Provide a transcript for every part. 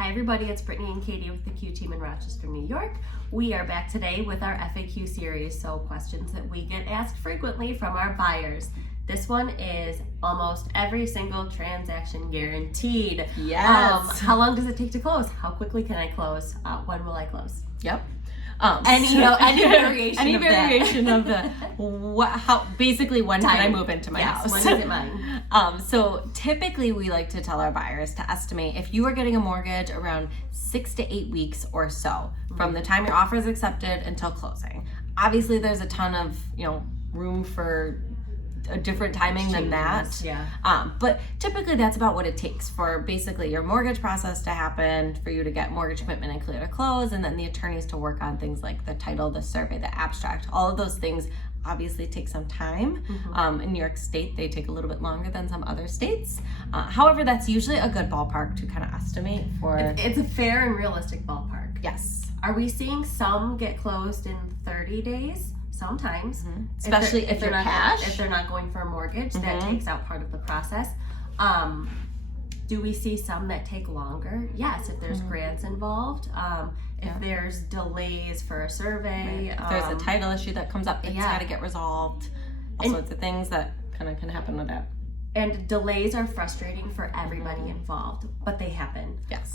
Hi everybody, it's Brittany and Katie with the Q team in Rochester, New York. We are back today with our FAQ series, so questions that we get asked frequently from our buyers. This one is almost every single transaction guaranteed. Yes. How long does it take to close? How quickly can I close? When will I close? Yep. Any variation of the basically when can I move into my house? When is it mine? So typically we like to tell our buyers to estimate if you are getting a mortgage around 6 to 8 weeks or so from the time your offer is accepted until closing. Obviously there's a ton of room for a different timing than that. Yeah. But typically that's about what it takes for basically your mortgage process to happen, for you to get mortgage commitment and clear to close, and then the attorneys to work on things like the title, the survey, the abstract. All of those things obviously take some time. In New York State, they take a little bit longer than some other states. However, that's usually a good ballpark to kind of estimate for. It's a fair and realistic ballpark. Yes. Are we seeing some get closed in 30 days? Sometimes, especially if they're cash. If they're not going for a mortgage, that takes out part of the process. Do we see some that take longer? Yes, if there's grants involved, if there's delays for a survey. If there's a title issue that comes up, it's got to get resolved. All sorts of things that kind of can happen with that. And delays are frustrating for everybody involved, but they happen. Yes.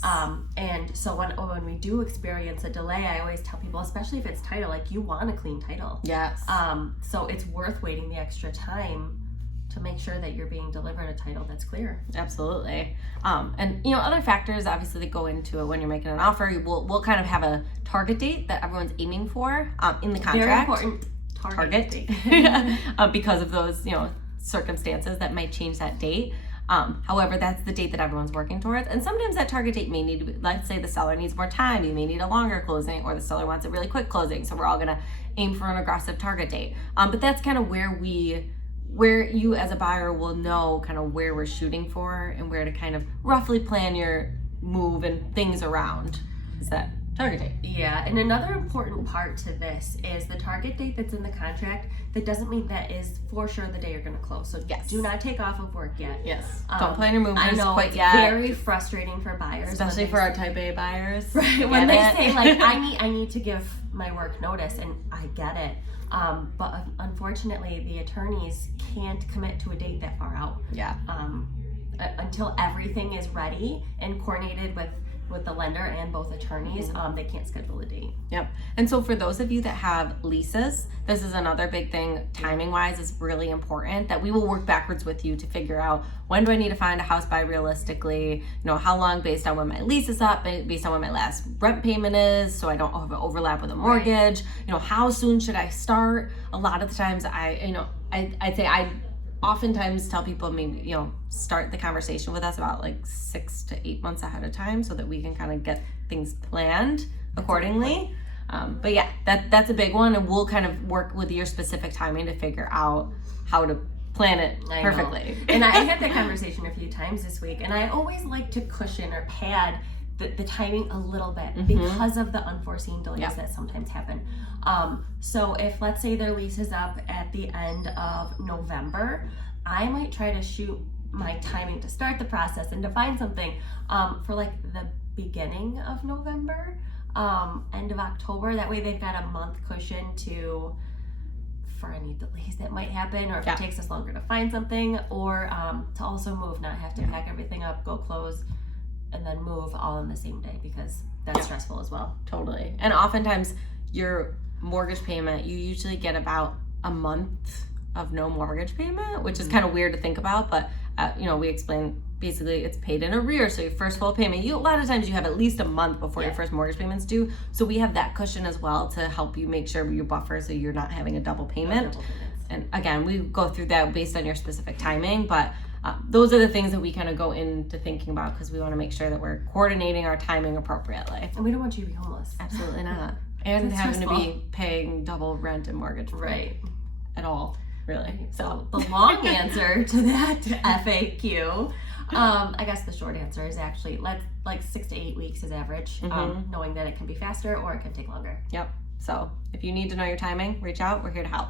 And so when we do experience a delay, I always tell people, especially if it's title, like you want a clean title. Yes. So it's worth waiting the extra time to make sure that you're being delivered a title that's clear. Absolutely. And other factors obviously that go into it when you're making an offer. We'll kind of have a target date that everyone's aiming for in the contract. Very important target date. Because of those circumstances that might change that date. However, that's the date that everyone's working towards. And sometimes that target date may need to be, let's say the seller needs more time, you may need a longer closing, or the seller wants a really quick closing. So we're all gonna aim for an aggressive target date. But that's kind of where you as a buyer will know kind of where we're shooting for and where to kind of roughly plan your move and things around. Is that target date? Yeah, and another important part to this is the target date that's in the contract. That doesn't mean that is for sure the day you're going to close. So do not take off of work yet. Yes. Don't plan your movers I know, quite it's yet. Very frustrating for buyers, especially for our Type A buyers. Right. When they say like, I need to give my work notice, and I get it. But unfortunately, the attorneys can't commit to a date that far out. Yeah. Until everything is ready and coordinated with the lender and both attorneys, they can't schedule a date. Yep. And so for those of you that have leases, this is another big thing. Timing wise is really important that we will work backwards with you to figure out when do I need to find a house by realistically, how long based on when my lease is up, based on when my last rent payment is, so I don't have an overlap with a mortgage. How soon should I start? A lot of the times I'd say I oftentimes tell people maybe start the conversation with us about like 6 to 8 months ahead of time so that we can kind of get things planned accordingly. But yeah, that's a big one, and we'll kind of work with your specific timing to figure out how to plan it perfectly. And I had that conversation a few times this week, and I always like to cushion or pad the timing a little bit because of the unforeseen delays that sometimes happen. So if let's say their lease is up at the end of November, I might try to shoot my timing to start the process and to find something for like the beginning of November, end of October. That way they've got a month cushion for any delays that might happen, or if it takes us longer to find something, or to also move, not have to pack everything up, go close, and then move all in the same day, because that's stressful as well. Totally. And oftentimes your mortgage payment, you usually get about a month of no mortgage payment, which is kind of weird to think about, but we explain basically it's paid in arrears. So your first full payment, a lot of times you have at least a month before your first mortgage payment's due. So we have that cushion as well to help you make sure you buffer so you're not having a double payment. And again, we go through that based on your specific timing, but those are the things that we kind of go into thinking about, because we want to make sure that we're coordinating our timing appropriately. And we don't want you to be homeless. Absolutely not. And having to be paying double rent and mortgage at all, really. So the long answer to that FAQ, I guess the short answer is actually like 6 to 8 weeks is average, knowing that it can be faster or it can take longer. Yep. So if you need to know your timing, reach out. We're here to help.